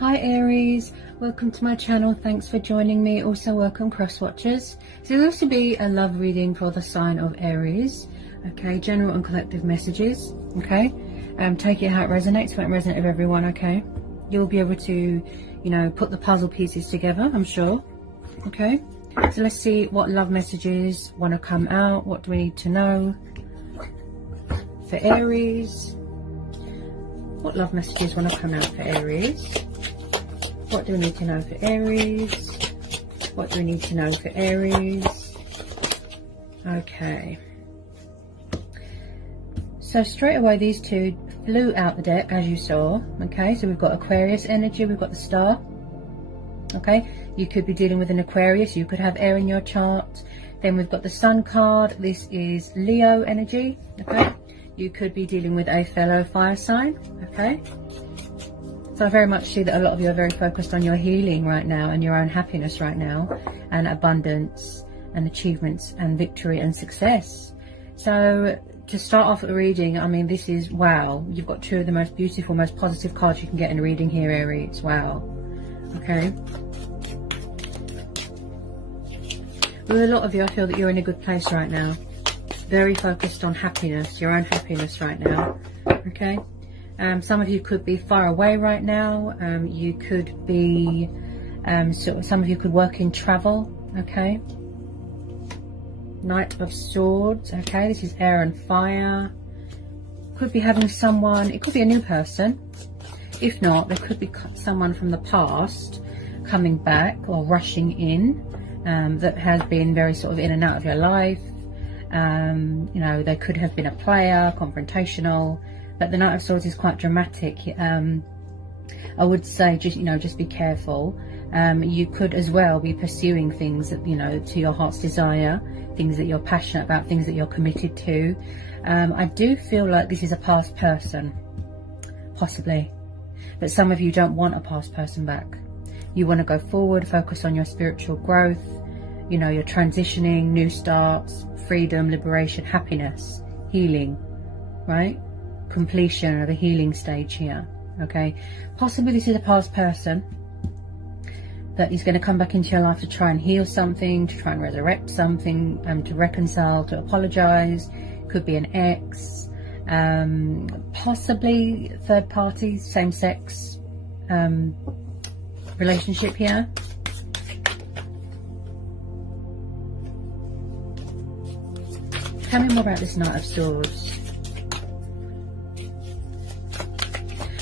Hi Aries, welcome to my channel. Thanks for joining me. Also welcome cross watchers. So there's also be a love reading for the sign of Aries. Okay, general and collective messages. Okay, take it how it resonates. It won't resonate with everyone. Okay, you'll be able to, you know, put the puzzle pieces together, I'm sure. Okay, so let's see what love messages want to come out. What do we need to know for Aries? What love messages want to come out for Aries? What do we need to know for Aries? What do we need to know for Aries? Okay. So straight away these two flew out the deck, as you saw. Okay, so we've got Aquarius energy, we've got the star. Okay, you could be dealing with an Aquarius, you could have air in your chart. Then we've got the Sun card, this is Leo energy. Okay, you could be dealing with a fellow fire sign. Okay, so I very much see that a lot of you are very focused on your healing right now and your own happiness right now, and abundance and achievements and victory and success. So to start off the reading, I mean, this is wow. You've got two of the most beautiful, most positive cards you can get in a reading here, Aries. Wow. Okay. With a lot of you, I feel that you're in a good place right now. Very focused on happiness, your own happiness right now. Okay. Some of you could be far away right now. You could be, some of you could work in travel. Okay. Knight of Swords. Okay, this is air and fire. Could be having someone, it could be a new person. If not, there could be someone from the past coming back or rushing in, that has been very sort of in and out of your life. You know, they could have been a player, confrontational, but the Knight of Swords is quite dramatic. I would say just be careful. You could as well be pursuing things that, you know, to your heart's desire, things that you're passionate about, things that you're committed to. I do feel like this is a past person, possibly, but some of you don't want a past person back. You want to go forward, focus on your spiritual growth. You know, you're transitioning, new starts, freedom, liberation, happiness, healing, right? Completion of a healing stage here. Okay, possibly this is a past person that is going to come back into your life to try and heal something, to try and resurrect something, to reconcile, to apologize. Could be an ex, possibly third party, same sex relationship here. Tell me more about this Knight of Swords.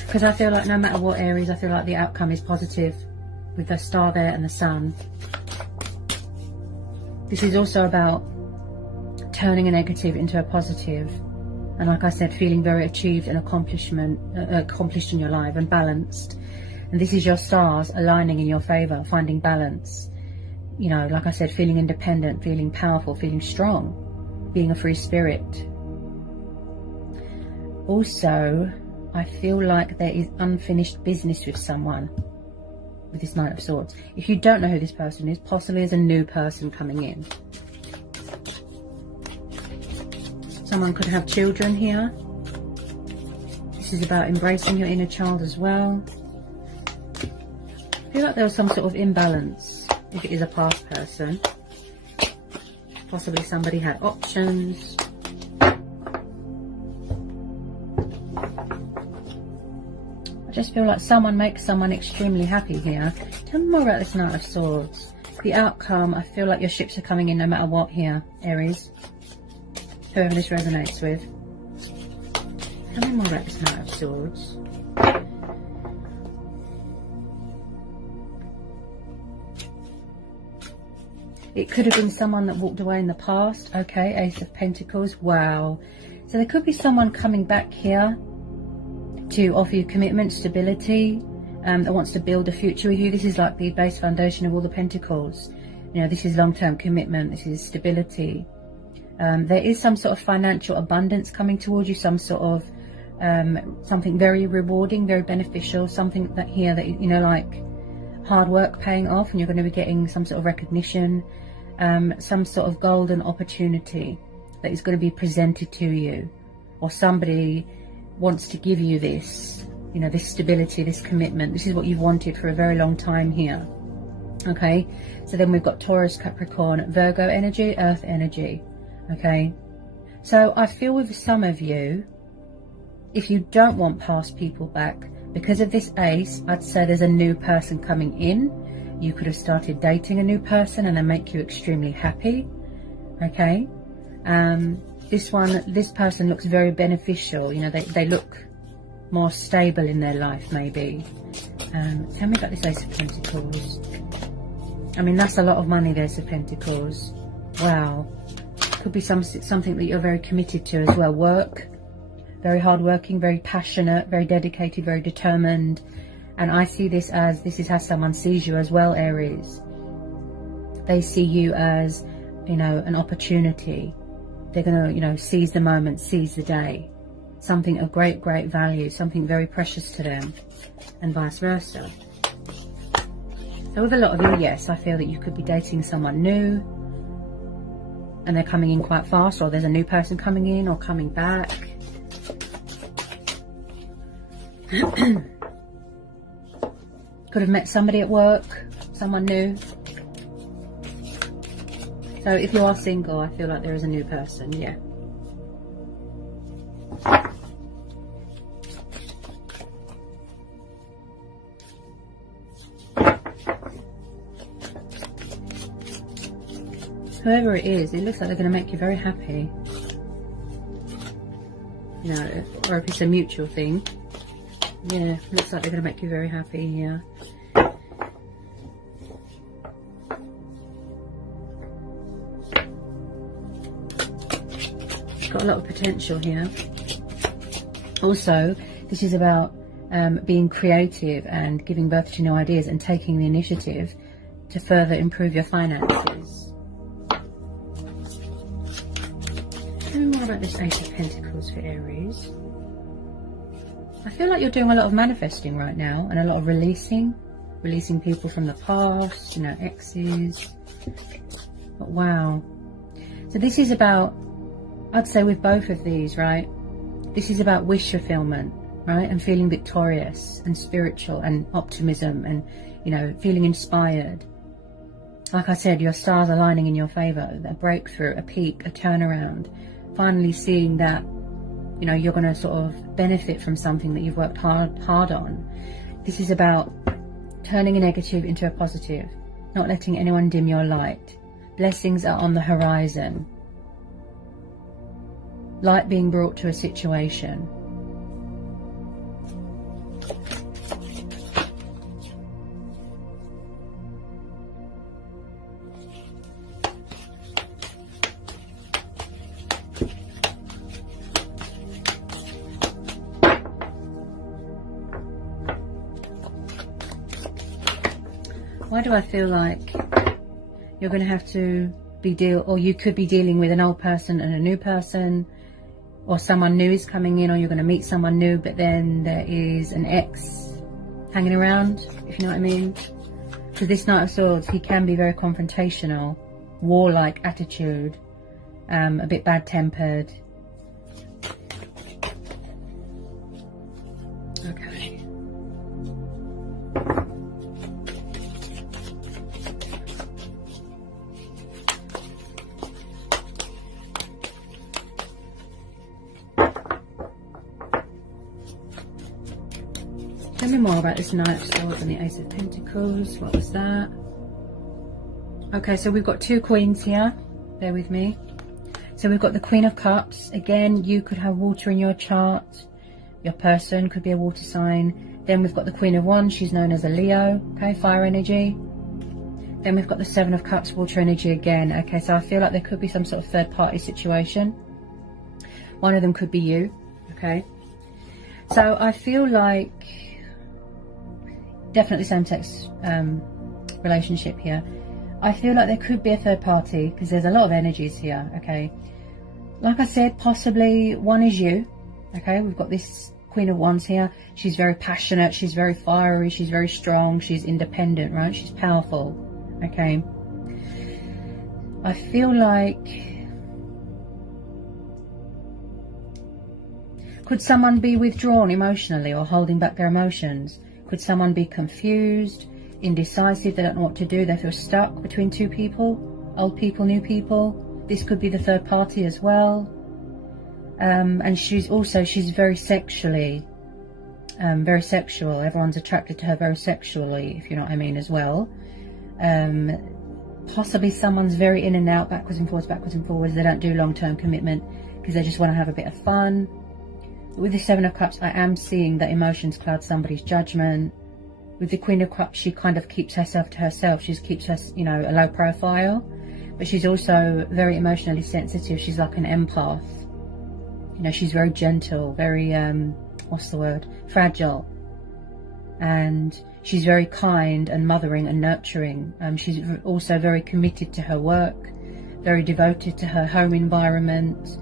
Because I feel like no matter what, Aries, I feel like the outcome is positive with the star there and the sun. This is also about turning a negative into a positive. And like I said, feeling very achieved and accomplished in your life and balanced. And this is your stars aligning in your favor, finding balance. You know, like I said, feeling independent, feeling powerful, feeling strong, being a free spirit. Also, I feel like there is unfinished business with someone with this Knight of Swords. If you don't know who this person is, possibly there's a new person coming in. Someone could have children here. This is about embracing your inner child as well. I feel like there was some sort of imbalance if it is a past person. Possibly somebody had options. I just feel like someone makes someone extremely happy here. Tell me more about this Knight of Swords. The outcome, I feel like your ships are coming in no matter what here, Aries. Whoever this resonates with. Tell me more about this Knight of Swords. It could have been someone that walked away in the past. Okay, Ace of Pentacles. Wow. So there could be someone coming back here to offer you commitment, stability, that wants to build a future with you. This is like the base foundation of all the Pentacles. You know, this is long-term commitment. This is stability. There is some sort of financial abundance coming towards you. Some sort of something very rewarding, very beneficial. Something that here that, you know, like hard work paying off, and you're going to be getting some sort of recognition. Some sort of golden opportunity that is going to be presented to you, or somebody wants to give you this, you know, this stability, this commitment. This is what you've wanted for a very long time here. Okay, so then we've got Taurus, Capricorn, Virgo energy, Earth energy. Okay, so I feel with some of you, if you don't want past people back, because of this ace, I'd say there's a new person coming in. You could have started dating a new person and they make you extremely happy. Okay, this person looks very beneficial. You know, they look more stable in their life, maybe. Tell me about this Ace of Pentacles. I mean, that's a lot of money, Ace of Pentacles. Wow. Could be something that you're very committed to as well. Work, very hardworking, very passionate, very dedicated, very determined. And I see this is how someone sees you as well, Aries. They see you as, you know, an opportunity. They're going to, you know, seize the moment, seize the day. Something of great, great value, something very precious to them, and vice versa. So with a lot of you, yes, I feel that you could be dating someone new, and they're coming in quite fast, or there's a new person coming in or coming back. Could have met somebody at work, someone new. So if you are single, I feel like there is a new person, yeah. Whoever it is, it looks like they're going to make you very happy. You know, or if it's a mutual thing. Yeah, looks like they're going to make you very happy, yeah. Got a lot of potential here. Also, this is about being creative and giving birth to new ideas and taking the initiative to further improve your finances. Tell me more about this Ace of Pentacles for Aries. I feel like you're doing a lot of manifesting right now and a lot of releasing people from the past, you know, exes. But wow. So this is about, I'd say with both of these, right, this is about wish fulfillment, right, and feeling victorious and spiritual and optimism and, you know, feeling inspired. Like I said, your stars aligning in your favor, a breakthrough, a peak, a turnaround, finally seeing that, you know, you're going to sort of benefit from something that you've worked hard on. This is about turning a negative into a positive, not letting anyone dim your light. Blessings are on the horizon. Light being brought to a situation. Why do I feel like you're going to have to or you could be dealing with an old person and a new person, or someone new is coming in, or you're going to meet someone new, but then there is an ex hanging around, if you know what I mean. So this Knight of Swords, he can be very confrontational, warlike attitude, a bit bad-tempered. Okay. Tell me more about this Knight of Swords and the Ace of Pentacles. What was that? Okay, so we've got two queens here. Bear with me. So we've got the Queen of Cups. Again, you could have water in your chart. Your person could be a water sign. Then we've got the Queen of Wands. She's known as a Leo. Okay, fire energy. Then we've got the Seven of Cups, water energy again. Okay, so I feel like there could be some sort of third-party situation. One of them could be you. Okay. So I feel like definitely same-sex relationship here. I feel like there could be a third party because there's a lot of energies here. Okay, like I said, possibly one is you. Okay, we've got this Queen of Wands here. She's very passionate, she's very fiery, she's very strong, she's independent, right? She's powerful. Okay, I feel like Could someone be withdrawn emotionally or holding back their emotions? Could someone be confused, indecisive, they don't know what to do, they feel stuck between two people, old people, new people? This could be the third party as well. And she's very sexually, very sexual. Everyone's attracted to her very sexually, if you know what I mean, as well. Possibly someone's very in and out, backwards and forwards. They don't do long-term commitment because they just want to have a bit of fun. With the Seven of Cups, I am seeing that emotions cloud somebody's judgment. With the Queen of Cups, she kind of keeps herself to herself. She keeps her, you know, a low profile, but she's also very emotionally sensitive. She's like an empath. You know, she's very gentle, very, what's the word? Fragile. And she's very kind and mothering and nurturing. She's also very committed to her work, very devoted to her home environment.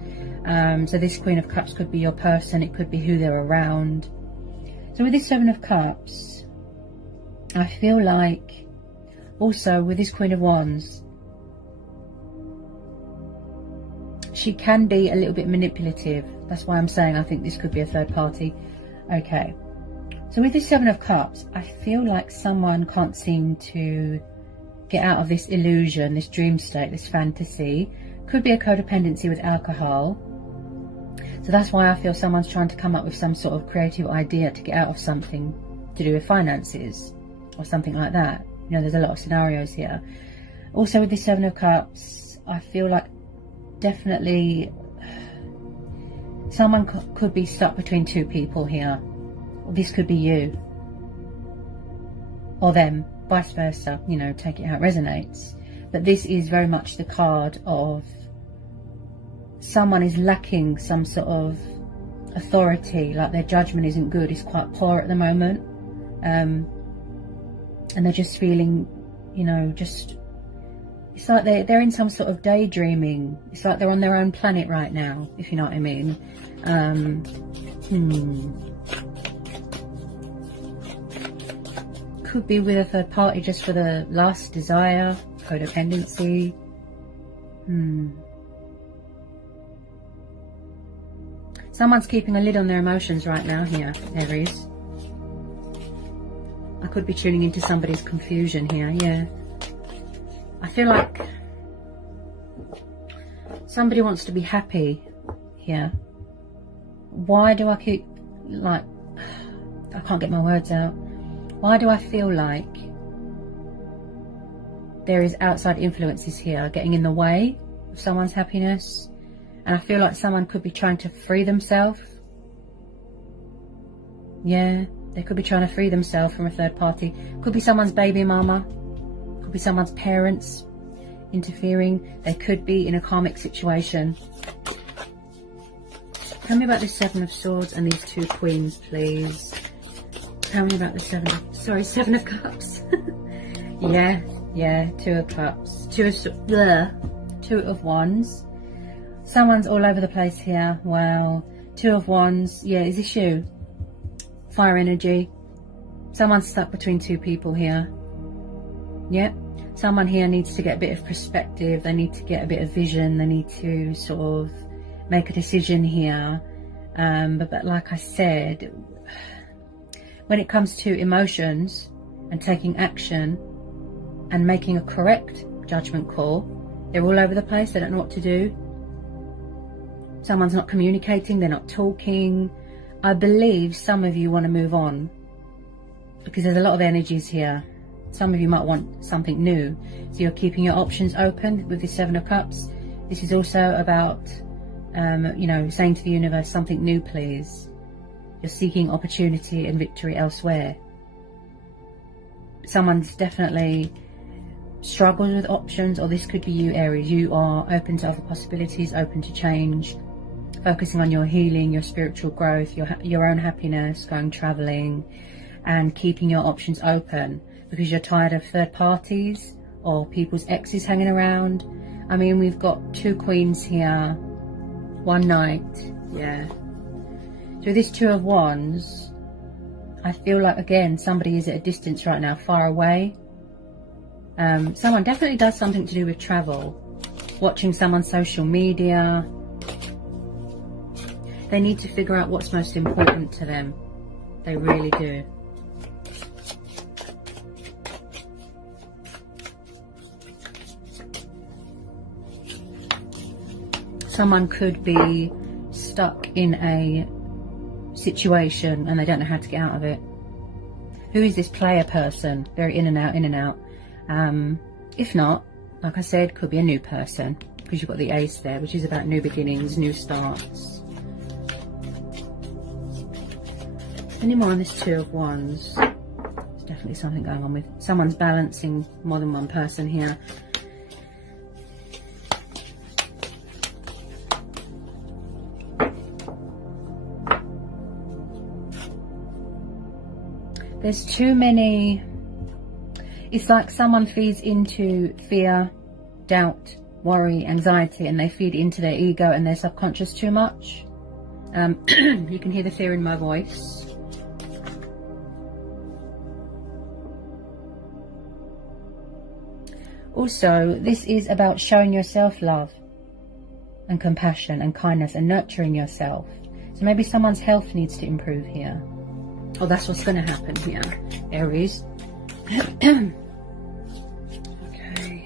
So this Queen of Cups could be your person. It could be who they're around. So with this Seven of Cups, I feel like also with this Queen of Wands, she can be a little bit manipulative. That's why I'm saying I think this could be a third party. Okay. So with this Seven of Cups, I feel like someone can't seem to get out of this illusion, this dream state, this fantasy. Could be a codependency with alcohol. So that's why I feel someone's trying to come up with some sort of creative idea to get out of something to do with finances or something like that. You know, there's a lot of scenarios here. Also with this Seven of Cups, I feel like definitely someone could be stuck between two people here. This could be you or them, vice versa, you know, take it how it resonates. But this is very much the card of someone is lacking some sort of authority, like their judgment isn't good, it's quite poor at the moment, and they're just feeling, you know, just, it's like they're in some sort of daydreaming. It's like they're on their own planet right now, if you know what I mean. Could be with a third party just for the lust, desire, codependency. Someone's keeping a lid on their emotions right now here, Aries. I could be tuning into somebody's confusion here, yeah. I feel like somebody wants to be happy here. Why do I keep, like, I can't get my words out. Why do I feel like there is outside influences here getting in the way of someone's happiness? And I feel like someone could be trying to free themselves. Yeah, they could be trying to free themselves from a third party. Could be someone's baby mama. Could be someone's parents interfering. They could be in a karmic situation. Tell me about this Seven of Swords and these two Queens, please. Tell me about the Seven of Cups. yeah, Two of Cups. Two of Wands. Someone's all over the place here. Wow. Two of Wands. Yeah, is this you? Fire energy. Someone's stuck between two people here. Yep. Someone here needs to get a bit of perspective. They need to get a bit of vision. They need to sort of make a decision here. But like I said, when it comes to emotions and taking action and making a correct judgment call, they're all over the place. They don't know what to do. Someone's not communicating, they're not talking. I believe some of you want to move on because there's a lot of energies here. Some of you might want something new. So you're keeping your options open with the Seven of Cups. This is also about, you know, saying to the universe, something new, please. You're seeking opportunity and victory elsewhere. Someone's definitely struggles with options, or this could be you, Aries. You are open to other possibilities, open to change. Focusing on your healing, your spiritual growth, your own happiness, going traveling, and keeping your options open because you're tired of third parties or people's exes hanging around. I mean, we've got two Queens here, one Knight, yeah. So this Two of Wands, I feel like, again, somebody is at a distance right now, far away. Someone definitely does something to do with travel, watching someone's social media. They need to figure out what's most important to them. They really do. Someone could be stuck in a situation and they don't know how to get out of it. Who is this player person? Very in and out, in and out. If not, like I said, could be a new person, because you've got the ace there, which is about new beginnings, new starts. Any more on this Two of Wands? There's definitely something going on with someone's balancing more than one person here. There's too many. It's like someone feeds into fear, doubt, worry, anxiety, and they feed into their ego and their subconscious too much. You can hear the fear in my voice. Also, this is about showing yourself love and compassion and kindness and nurturing yourself. So maybe someone's health needs to improve here. Oh, that's what's going to happen here, Aries. Okay.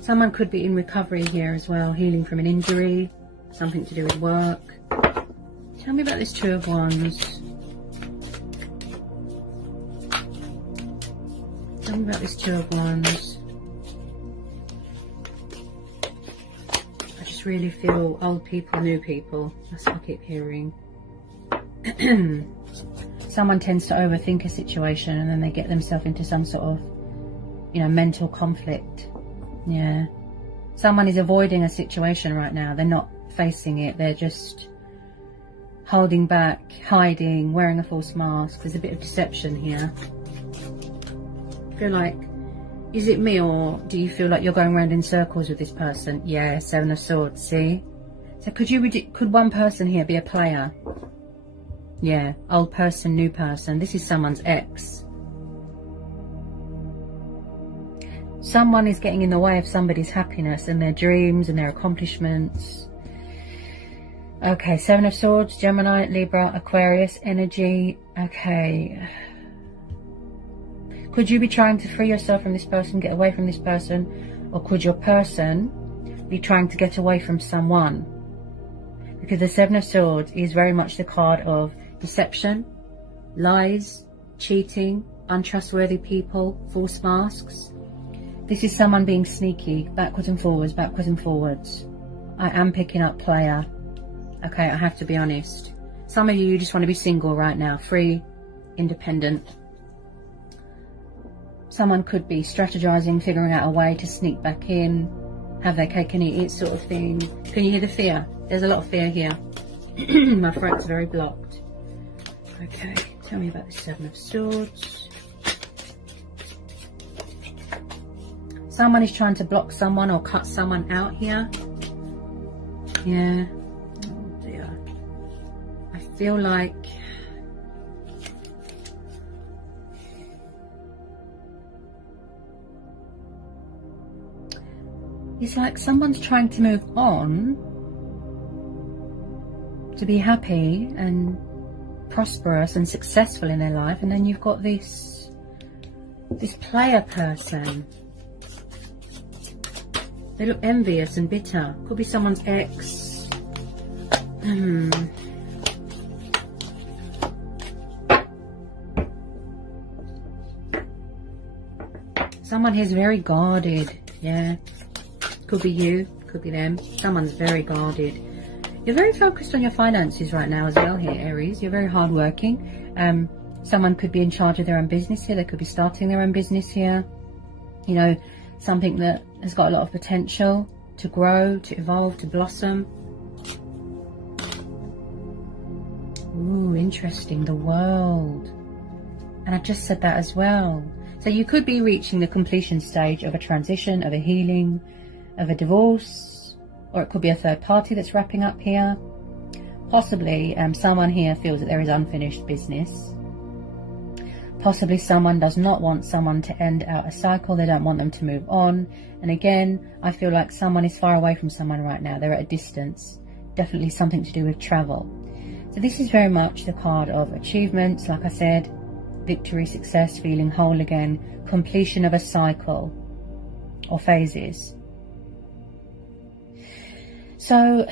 Someone could be in recovery here as well, healing from an injury, something to do with work. Tell me about this Two of Wands. Tell me about this Two of Wands. I just really feel old people, new people. That's what I keep hearing. Someone tends to overthink a situation and then they get themselves into some sort of, you know, mental conflict. Yeah. Someone is avoiding a situation right now. They're not facing it. They're just holding back, hiding, wearing a false mask. There's a bit of deception here. I feel like, is it me, or do you feel like you're going around in circles with this person? Yeah, Seven of Swords, see? So could one person here be a player? Yeah, old person, new person. This is someone's ex. Someone is getting in the way of somebody's happiness and their dreams and their accomplishments. Okay, Seven of Swords, Gemini, Libra, Aquarius energy. Okay. Could you be trying to free yourself from this person, get away from this person? Or could your person be trying to get away from someone? Because the Seven of Swords is very much the card of deception, lies, cheating, untrustworthy people, false masks. This is someone being sneaky, backwards and forwards, backwards and forwards. I am picking up player. Okay, I have to be honest. Some of you just want to be single right now, free, independent. Someone could be strategizing, figuring out a way to sneak back in, have their cake and eat it sort of thing. Can you hear the fear? There's a lot of fear here. My throat's very blocked. Okay, tell me about the Seven of Swords. Someone is trying to block someone or cut someone out here. Yeah. Oh dear. I feel like it's like someone's trying to move on to be happy and prosperous and successful in their life, and then you've got this player person. They look envious and bitter. Could be someone's ex. Someone here's very guarded. Yeah. Could be you, could be them. Someone's very guarded. You're very focused on your finances right now as well here, Aries. You're very hardworking. Someone could be in charge of their own business here. They could be starting their own business here. You know, something that has got a lot of potential to grow, to evolve, to blossom. Ooh, interesting. The World. And I just said that as well. So you could be reaching the completion stage of a transition, of a healing, of a divorce. Or it could be a third party that's wrapping up here. Possibly someone here feels that there is unfinished business. Possibly someone does not want someone to end out a cycle. They don't want them to move on. And again, I feel like someone is far away from someone right now. They're at a distance. definitely something to do with travel. So this is very much the card of achievements, like I said, victory, success, feeling whole again, completion of a cycle or phases. So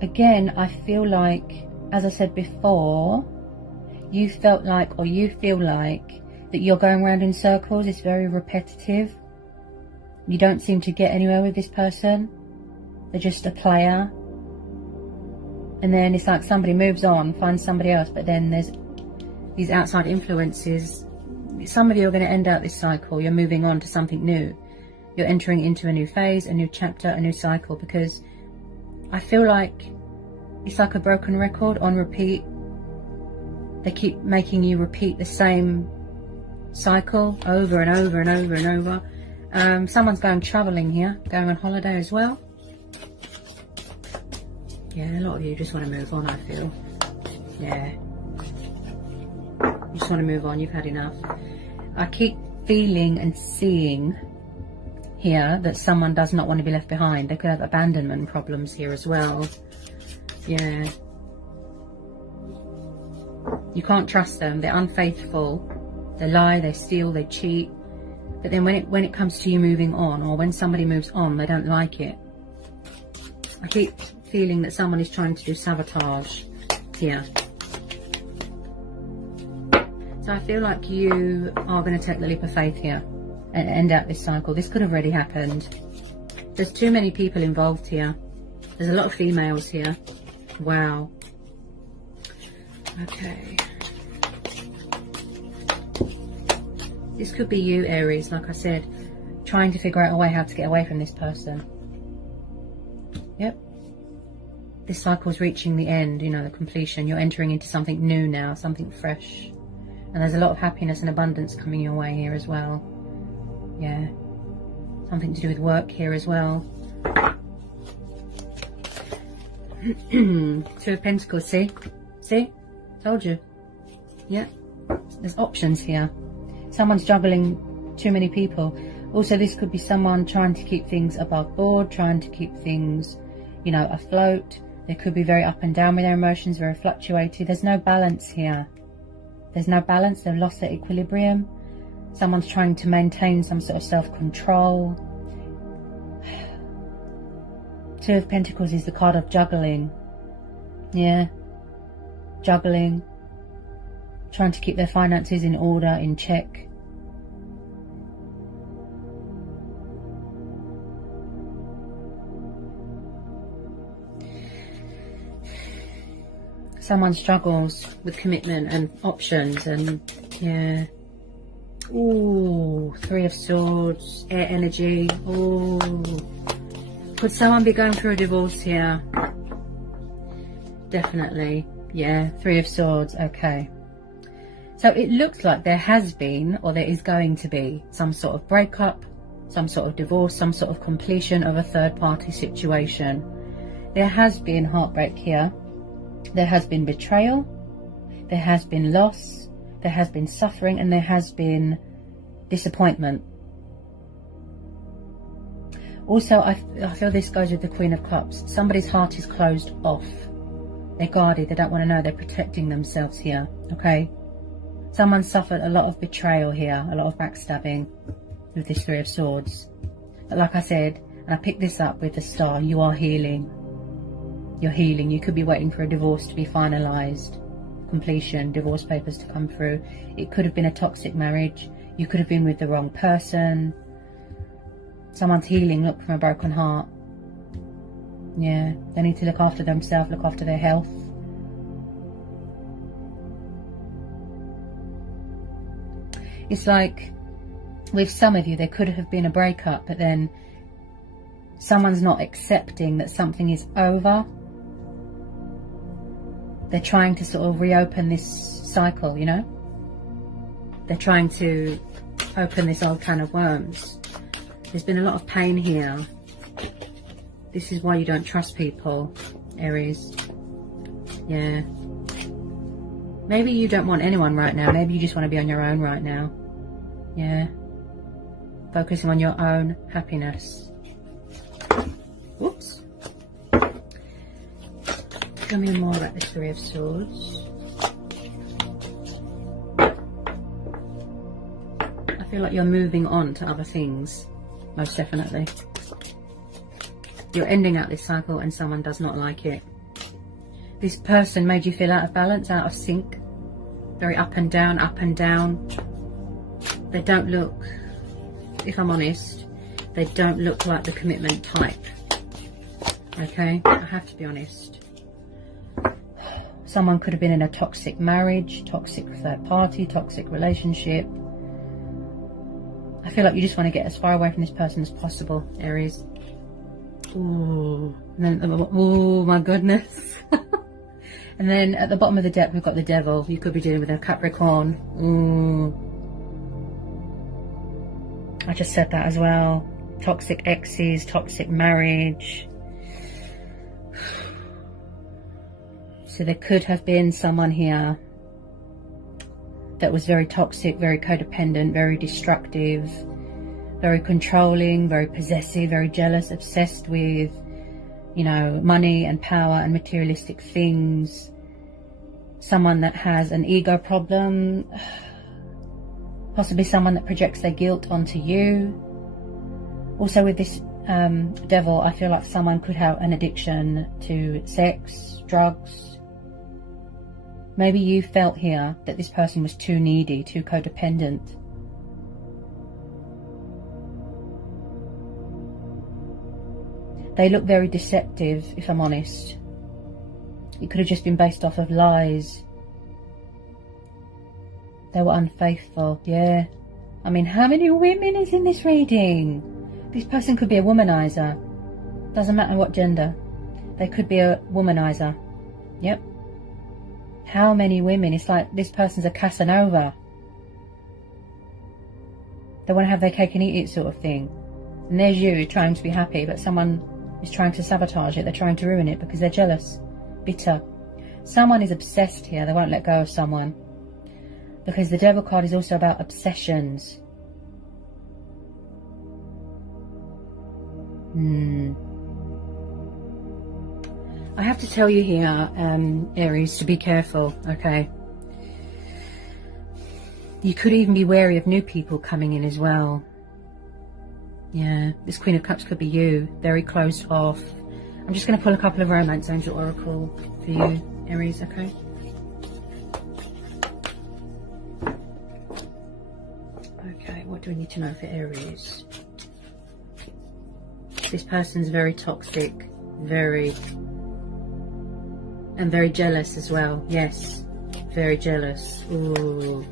again, I feel like, as I said before, you felt like, or you feel like, that you're going around in circles. It's very repetitive. You don't seem to get anywhere with this person. They're just a player. And then it's like somebody moves on, finds somebody else, but then there's these outside influences. Some of you are going to end out this cycle. You're moving on to something new. You're entering into a new phase, a new chapter, a new cycle, because I feel like it's like a broken record on repeat. They keep making you repeat the same cycle over and over and over and over. Someone's going traveling here, going on holiday as well. Yeah, a lot of you just want to move on, I feel. Yeah. You just want to move on, you've had enough. I keep feeling and seeing here that someone does not want to be left behind. They could have abandonment problems here as well. Yeah. You can't trust them. They're unfaithful. They lie, they steal, they cheat. But then when it comes to you moving on, or when somebody moves on, they don't like it. I keep feeling that someone is trying to do sabotage here. So I feel like you are going to take the leap of faith here and end out this cycle. This could have already happened. There's too many people involved here. There's a lot of females here. Wow. Okay. This could be you, Aries, like I said, trying to figure out a way how to get away from this person. Yep. This cycle's reaching the end, you know, the completion. You're entering into something new now, something fresh. And there's a lot of happiness and abundance coming your way here as well. Yeah. Something to do with work here as well. Two of Pentacles, see? See? Told you. Yeah. There's options here. Someone's juggling too many people. Also, this could be someone trying to keep things above board, trying to keep things, you know, afloat. They could be very up and down with their emotions, very fluctuated. There's no balance here. There's no balance. They've lost their equilibrium. Someone's trying to maintain some sort of self-control. Two of Pentacles is the card of juggling. Yeah. Juggling. Trying to keep their finances in order, in check. Someone struggles with commitment and options, and yeah. Ooh, Three of Swords, air energy. Ooh. Could someone be going through a divorce here? Definitely. Yeah, Three of Swords. Okay. So it looks like there has been, or there is going to be, some sort of breakup, some sort of divorce, some sort of completion of a third-party situation. There has been heartbreak here. There has been betrayal. There has been loss. There has been suffering, and there has been disappointment. Also, I feel this goes with the Queen of Cups. Somebody's heart is closed off. They're guarded. They don't want to know. They're protecting themselves here. Okay. Someone suffered a lot of betrayal here, a lot of backstabbing with this Three of Swords. But like I said, and I picked this up with the Star, you are healing. You're healing. You could be waiting for a divorce to be finalised. Completion, divorce papers to come through. It could have been a toxic marriage. You could have been with the wrong person. Someone's healing, look, from a broken heart. Yeah, they need to look after themselves, look after their health. It's like, with some of you, there could have been a breakup, but then someone's not accepting that something is over. They're trying to sort of reopen this cycle, you know? They're trying to open this old can of worms. There's been a lot of pain here. This is why you don't trust people, Aries. Yeah. Maybe you don't want anyone right now. Maybe you just want to be on your own right now. Yeah. focusing on your own happiness. Whoops. Tell me more about the Three of Swords. I feel like you're moving on to other things, most definitely. You're ending out this cycle and someone does not like it. This person made you feel out of balance, out of sync. Very up and down, up and down. They don't look, if I'm honest, they don't look like the commitment type. Okay, I have to be honest. Someone could have been in a toxic marriage, toxic third party, toxic relationship. I feel like you just want to get as far away from this person as possible, Aries. Ooh, and then, oh my goodness. And then at the bottom of the deck, we've got the Devil. You could be dealing with a Capricorn. Ooh. I just said that as well. Toxic exes, toxic marriage. So there could have been someone here that was very toxic, very codependent, very destructive, very controlling, very possessive, very jealous, obsessed with, you know, money and power and materialistic things. Someone that has an ego problem. Possibly someone that projects their guilt onto you. Also with this Devil, I feel like someone could have an addiction to sex, drugs. Maybe you felt here that this person was too needy, too codependent. They look very deceptive, if I'm honest. It could have just been based off of lies. They were unfaithful, yeah. I mean, how many women is in this reading? This person could be a womanizer. Doesn't matter what gender. They could be a womanizer. Yep. How many women? It's like this person's a Casanova. They want to have their cake and eat it sort of thing. And there's you trying to be happy, but someone is trying to sabotage it. They're trying to ruin it because they're jealous, bitter. Someone is obsessed here. They won't let go of someone. Because the Devil card is also about obsessions. I have to tell you here, Aries, to be careful, okay? You could even be wary of new people coming in as well. Yeah, this Queen of Cups could be you, very closed off. I'm just going to pull a couple of Romance Angel Oracle for you, Aries, okay? Okay, what do we need to know for Aries? This person's very toxic, very jealous as well. Yes, very jealous. Ooh.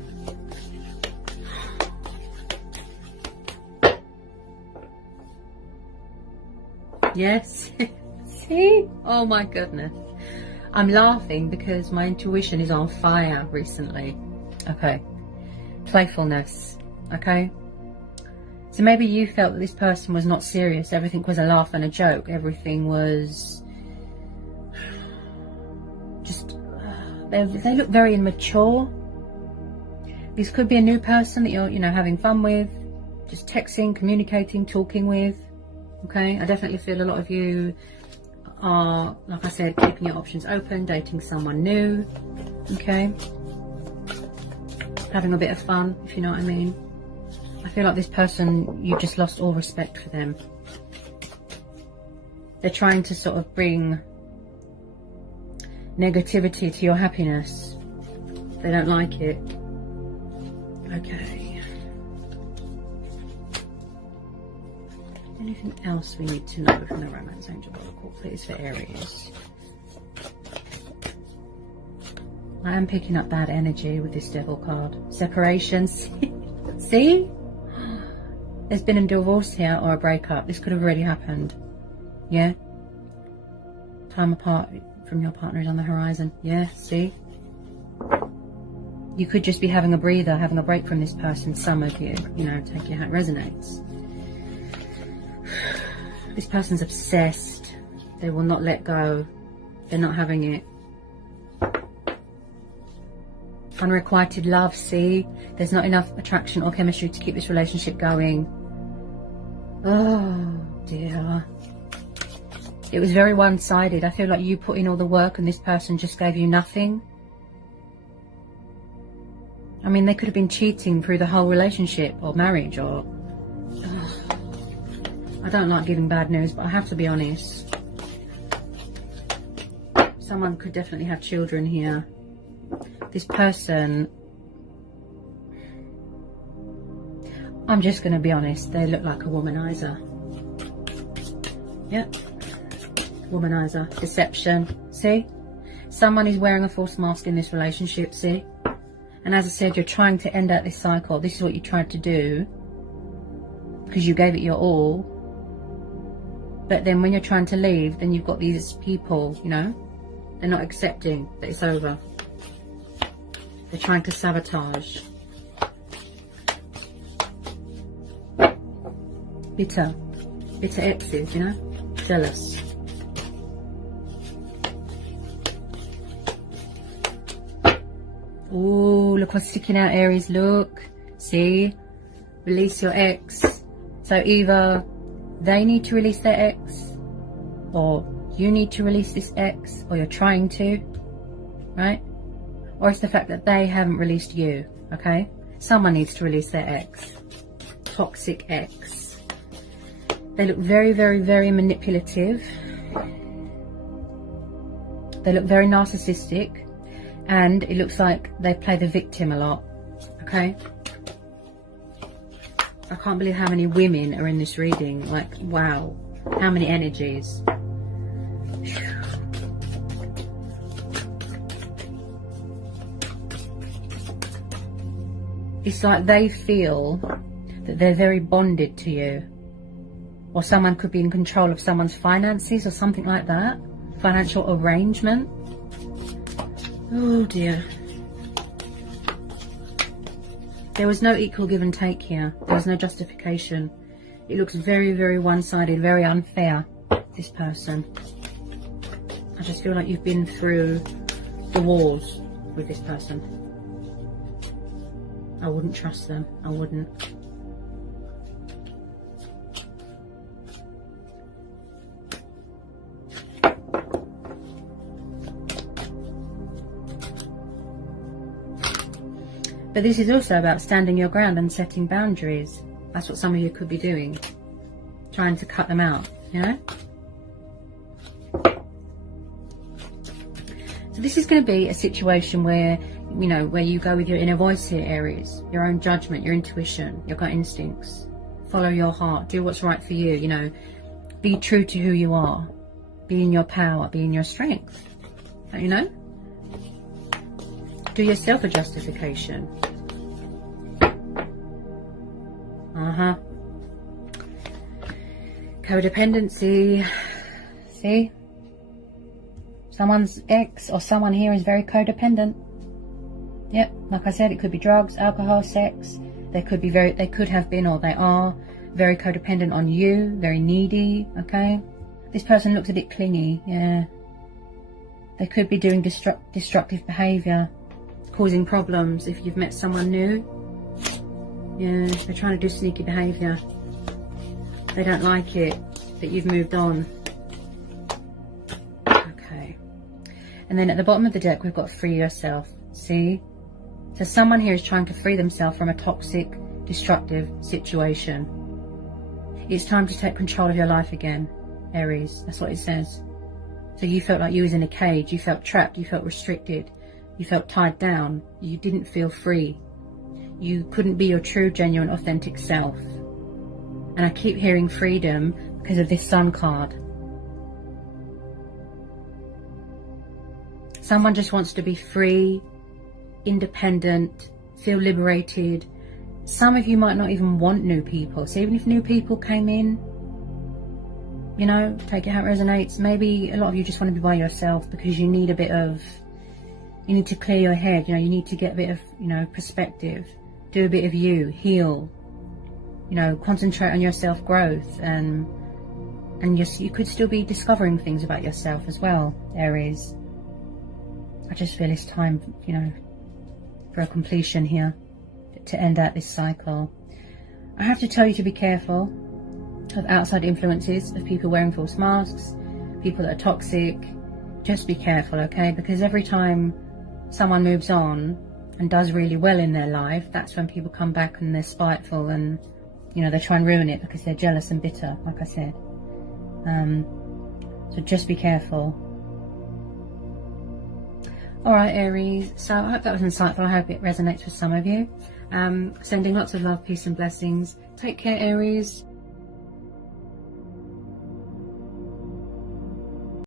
Yes. See? Oh my goodness. I'm laughing because my intuition is on fire recently. Okay. Playfulness. Okay. So maybe you felt that this person was not serious. Everything was a laugh and a joke. Everything was just, they look very immature. This could be a new person that you're, you know, having fun with. Just texting, communicating, talking with. Okay. I definitely feel a lot of you are, like I said, keeping your options open, dating someone new. Okay. Having a bit of fun, if you know what I mean. I feel like this person, you just lost all respect for them. They're trying to sort of bring negativity to your happiness. They don't like it. Okay. Anything else we need to know from the Romance Angel Oracle, please, for Aries? I am picking up bad energy with this Devil card. Separations. See? There's been a divorce here or a breakup. This could have already happened. Yeah? Time apart from your partner is on the horizon. Yeah, see? You could just be having a breather, having a break from this person. Some of you, you know, take it how it resonates. This person's obsessed. They will not let go. They're not having it. Unrequited love, see? There's not enough attraction or chemistry to keep this relationship going. Oh dear. It was very one-sided. I feel like you put in all the work and this person just gave you nothing. I mean, they could have been cheating through the whole relationship or marriage or... I don't like giving bad news, but I have to be honest. Someone could definitely have children here. This person... I'm just going to be honest. They look like a womanizer. Yep. Womanizer. Deception. See? Someone is wearing a false mask in this relationship, see? And as I said, you're trying to end out this cycle. This is what you tried to do. Because you gave it your all. But then when you're trying to leave, then you've got these people, you know? They're not accepting that it's over. They're trying to sabotage. Bitter. Bitter exes, you know? Jealous. Oh, look what's sticking out, Aries. Look. See? Release your ex. So either they need to release their ex, or you need to release this ex, or you're trying to, right? Or it's the fact that they haven't released you, okay? Someone needs to release their ex. Toxic ex. They look very, very, very manipulative. They look very narcissistic. And it looks like they play the victim a lot, okay? I can't believe how many women are in this reading. Like, wow. How many energies. It's like they feel that they're very bonded to you. Or someone could be in control of someone's finances or something like that. Financial arrangement. Oh dear. There was no equal give and take here. There was no justification. It looks very, very one-sided, very unfair, this person. I just feel like you've been through the walls with this person. I wouldn't trust them. I wouldn't. But this is also about standing your ground and setting boundaries. That's what some of you could be doing. Trying to cut them out, you know? So this is going to be a situation where, you know, where you go with your inner voice here, Aries. Your own judgment, your intuition, your gut instincts. Follow your heart. Do what's right for you, you know. Be true to who you are. Be in your power. Be in your strength. Don't you know? Do yourself a justification. Codependency. See? Someone's ex or someone here is very codependent. Yep, like I said, it could be drugs, alcohol, sex. They could have been, or they are very codependent on you, very needy, okay? This person looks a bit clingy, yeah. They could be doing destructive behaviour, causing problems if you've met someone new. Yeah, they're trying to do sneaky behaviour. They don't like it that you've moved on. Okay. And then at the bottom of the deck, we've got free yourself. See? So someone here is trying to free themselves from a toxic, destructive situation. It's time to take control of your life again, Aries. That's what it says. So you felt like you was in a cage. You felt trapped. You felt restricted. You felt tied down. You didn't feel free. You couldn't be your true, genuine, authentic self. And I keep hearing freedom because of this Sun card. Someone just wants to be free, independent, feel liberated. Some of you might not even want new people. So even if new people came in, you know, take it how it resonates. Maybe a lot of you just want to be by yourself because you need a bit of, you need to clear your head. You know, you need to get a bit of, you know, perspective. Do a bit of you, heal. You know, concentrate on your self-growth, and you could still be discovering things about yourself as well, Aries. I just feel it's time, you know, for a completion here, to end out this cycle. I have to tell you to be careful. of outside influences, of people wearing false masks, people that are toxic. Just be careful, okay? Because every time someone moves on and does really well in their life, that's when people come back and they're spiteful and, you know, they try and ruin it because they're jealous and bitter, like I said. So just be careful. Alright, Aries, so I hope that was insightful. I hope it resonates with some of you. Sending lots of love, peace and blessings. Take care, Aries.